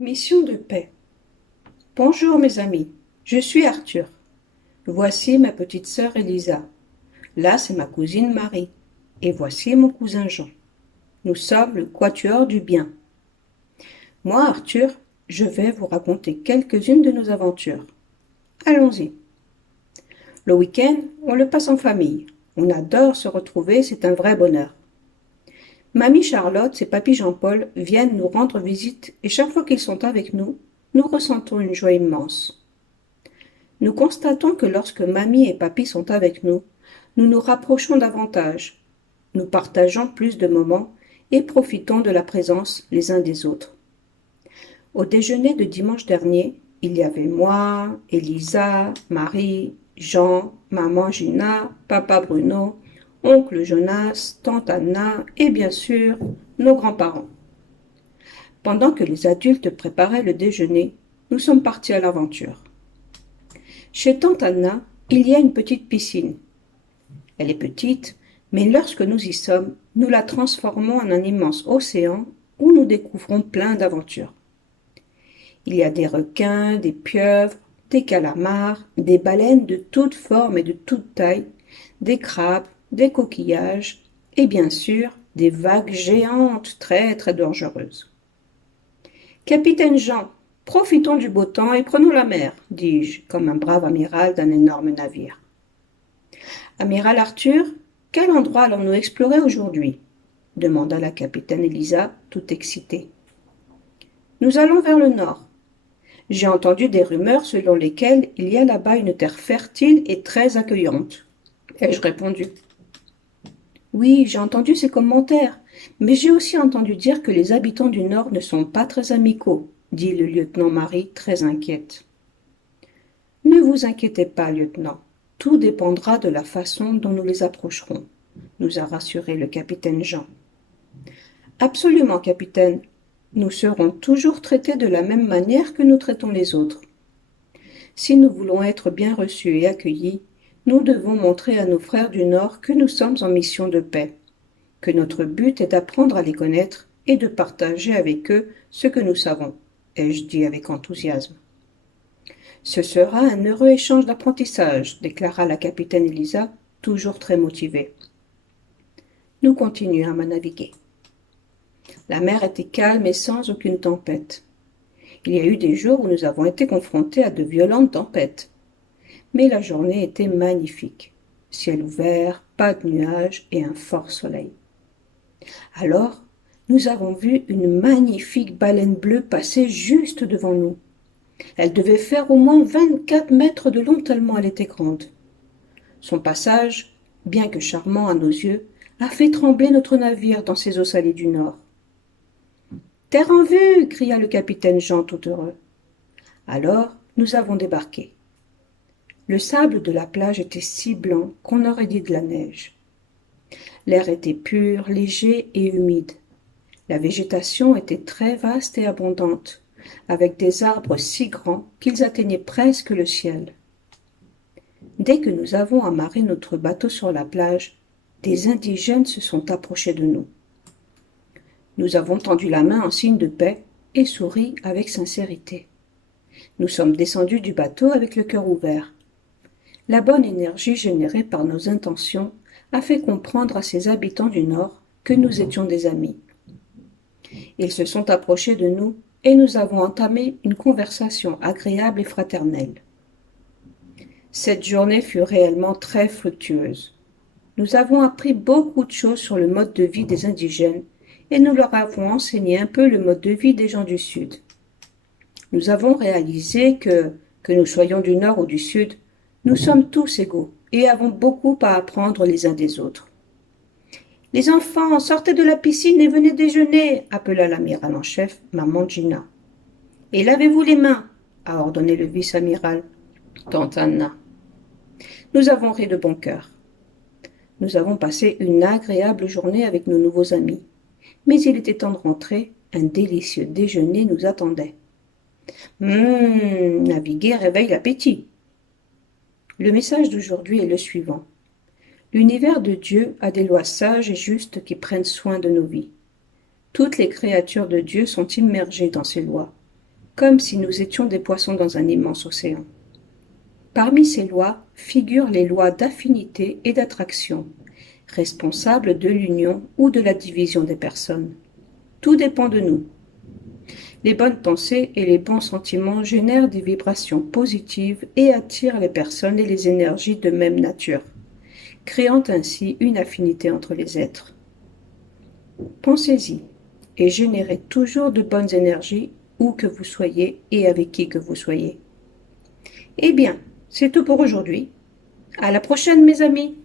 Mission de paix. Bonjour mes amis, je suis Arthur. Voici ma petite sœur Elisa. Là, c'est ma cousine Marie. Et voici mon cousin Jean. Nous sommes le quatuor du bien. Moi, Arthur, je vais vous raconter quelques-unes de nos aventures. Allons-y. Le week-end, on le passe en famille. On adore se retrouver, c'est un vrai bonheur. Mamie Charlotte et papy Jean-Paul viennent nous rendre visite et chaque fois qu'ils sont avec nous, nous ressentons une joie immense. Nous constatons que lorsque mamie et papy sont avec nous, nous nous rapprochons davantage. Nous partageons plus de moments et profitons de la présence les uns des autres. Au déjeuner de dimanche dernier, il y avait moi, Elisa, Marie, Jean, maman Gina, papa Bruno, oncle Jonas, tante Anna et bien sûr nos grands-parents. Pendant que les adultes préparaient le déjeuner, nous sommes partis à l'aventure. Chez tante Anna, il y a une petite piscine. Elle est petite, mais lorsque nous y sommes, nous la transformons en un immense océan où nous découvrons plein d'aventures. Il y a des requins, des pieuvres, des calamars, des baleines de toutes formes et de toutes tailles, des crabes, des coquillages et bien sûr des vagues géantes très très dangereuses. Capitaine Jean, profitons du beau temps et prenons la mer, dis-je, comme un brave amiral d'un énorme navire. Amiral Arthur, quel endroit allons-nous explorer aujourd'hui demanda la capitaine Elisa, toute excitée. Nous allons vers le nord. J'ai entendu des rumeurs selon lesquelles il y a là-bas une terre fertile et très accueillante. Ai-je répondu. Oui, j'ai entendu ces commentaires, mais j'ai aussi entendu dire que les habitants du nord ne sont pas très amicaux, dit le lieutenant Marie, très inquiète. Ne vous inquiétez pas, lieutenant. Tout dépendra de la façon dont nous les approcherons, nous a rassuré le capitaine Jean. Absolument, capitaine. Nous serons toujours traités de la même manière que nous traitons les autres. Si nous voulons être bien reçus et accueillis, nous devons montrer à nos frères du Nord que nous sommes en mission de paix, que notre but est d'apprendre à les connaître et de partager avec eux ce que nous savons, ai-je dit avec enthousiasme. Ce sera un heureux échange d'apprentissage, déclara la capitaine Elisa, toujours très motivée. Nous continuâmes à naviguer. La mer était calme et sans aucune tempête. Il y a eu des jours où nous avons été confrontés à de violentes tempêtes. Mais la journée était magnifique. Ciel ouvert, pas de nuages et un fort soleil. Alors, nous avons vu une magnifique baleine bleue passer juste devant nous. Elle devait faire au moins 24 mètres de long tellement elle était grande. Son passage, bien que charmant à nos yeux, a fait trembler notre navire dans ces eaux salées du Nord. Terre en vue, cria le capitaine Jean tout heureux. Alors, nous avons débarqué. Le sable de la plage était si blanc qu'on aurait dit de la neige. L'air était pur, léger et humide. La végétation était très vaste et abondante, avec des arbres si grands qu'ils atteignaient presque le ciel. Dès que nous avons amarré notre bateau sur la plage, des indigènes se sont approchés de nous. Nous avons tendu la main en signe de paix et souri avec sincérité. Nous sommes descendus du bateau avec le cœur ouvert. La bonne énergie générée par nos intentions a fait comprendre à ces habitants du Nord que nous étions des amis. Ils se sont approchés de nous et nous avons entamé une conversation agréable et fraternelle. Cette journée fut réellement très fructueuse. Nous avons appris beaucoup de choses sur le mode de vie des indigènes et nous leur avons enseigné un peu le mode de vie des gens du Sud. Nous avons réalisé que nous soyons du Nord ou du Sud, nous sommes tous égaux et avons beaucoup à apprendre les uns des autres. Les enfants, sortez de la piscine et venez déjeuner, appela l'amiral en chef, maman Gina. Et lavez-vous les mains, a ordonné le vice-amiral, tante Anna. Nous avons ri de bon cœur. Nous avons passé une agréable journée avec nos nouveaux amis. Mais il était temps de rentrer, un délicieux déjeuner nous attendait. Naviguer réveille l'appétit. Le message d'aujourd'hui est le suivant. L'univers de Dieu a des lois sages et justes qui prennent soin de nos vies. Toutes les créatures de Dieu sont immergées dans ces lois. comme si nous étions des poissons dans un immense océan. Parmi ces lois figurent les lois d'affinité et d'attraction, responsables de l'union ou de la division des personnes. Tout dépend de nous. Les bonnes pensées et les bons sentiments génèrent des vibrations positives et attirent les personnes et les énergies de même nature, créant ainsi une affinité entre les êtres. Pensez-y et générez toujours de bonnes énergies où que vous soyez et avec qui que vous soyez. Eh bien, c'est tout pour aujourd'hui. À la prochaine, mes amis!